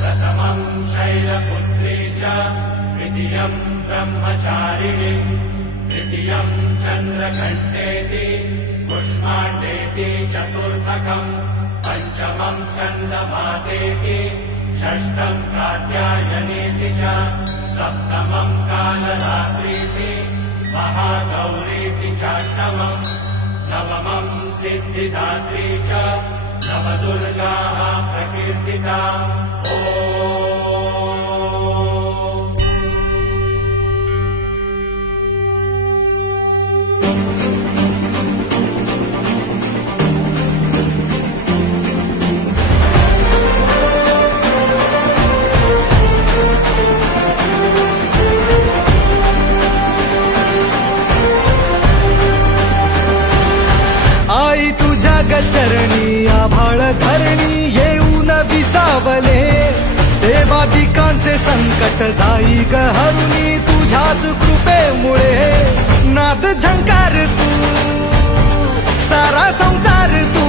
प्रथमं शैलपुत्री च द्वितीयं ब्रह्मचारिणी तृतीयं चन्द्रघण्टेति पुष्माण्डेति चतुर्थकम् पञ्चमं स्कन्दमातेति षष्ठं कात्यायनेति च सप्तमं कालरात्रीति महागौरीति चाष्टमम् नवमं सिद्धिदात्री च नवदुर्गाः प्रकीर्तिता। आई तुझ्या गचरणी आभाळ धरणी येऊन विसावले देवादिकांचे संकट जाई ग हरुणी तुझ्याच कृपेमुळे नाद झंकार तू सारा संसार तू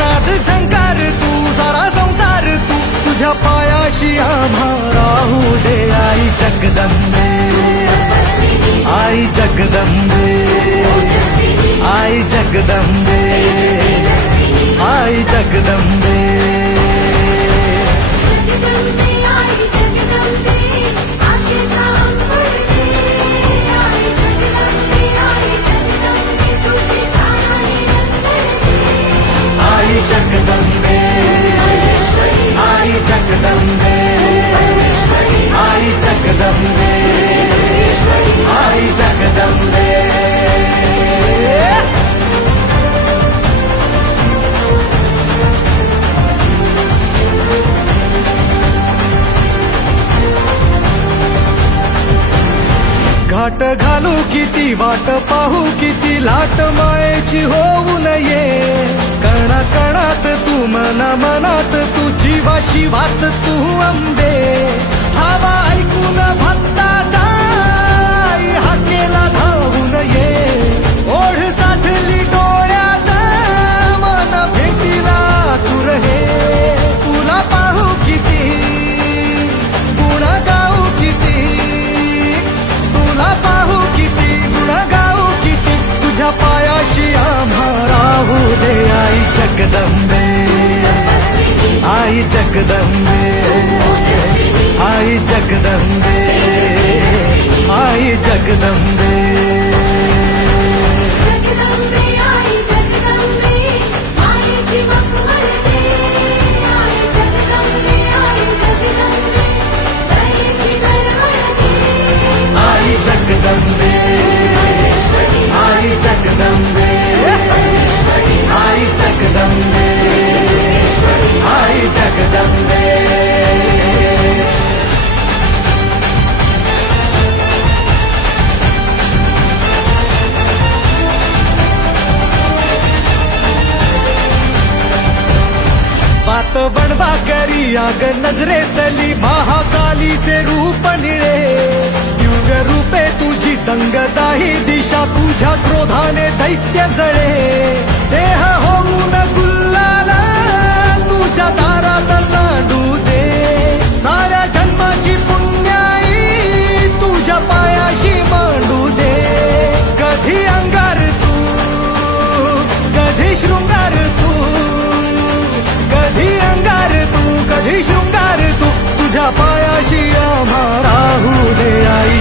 नाद झंकार तू सारा संसार तू तुझ्या पायाशी आम्हा राहू दे आई जगदंबे आई जगदंबे आई जगदंबे आई जगदंबे आई जगदंबे आई जगदंबे आई जगदंबे आई जगदंबे घाट घालू किती वाट पाहू किती लाट मायेची होऊ नये कणा कणात तू मना मनात तू जीवाशी वात तू अंबे हवा ऐकून भक्ताचा हाकेला धावून ये ओढ साठली डोळ्यात मन भेटीला तू रहे तुला पाहू किती गुण गाऊ किती तुला पाहू किती गुण गाऊ किती तुझ्या पायाशी आम्हा राहू दे आई जगदंबे आई जगदंबे आई जगदंबे आई जगदंबे आई जगदंबे आई जगदंबे आई जगदंबे आई जगदंबे बात बनवा करी आग नजरेतली महाकालीचे रूप निळे दिव्य रूपे तुझी तंगदाही दिशा तुझ्या क्रोधाने दैत्य जळे देह होऊन गुल्लाला तुझ्या दारात सांडू दे साऱ्या जन्माची पुण्याई तुझ्या पायाशी मांडू दे कधी अंगार तू कधी शृंगार तू कधी अंगार तू कधी शृंगार तू तुझ्या पायाशी आम्हा राहू दे आई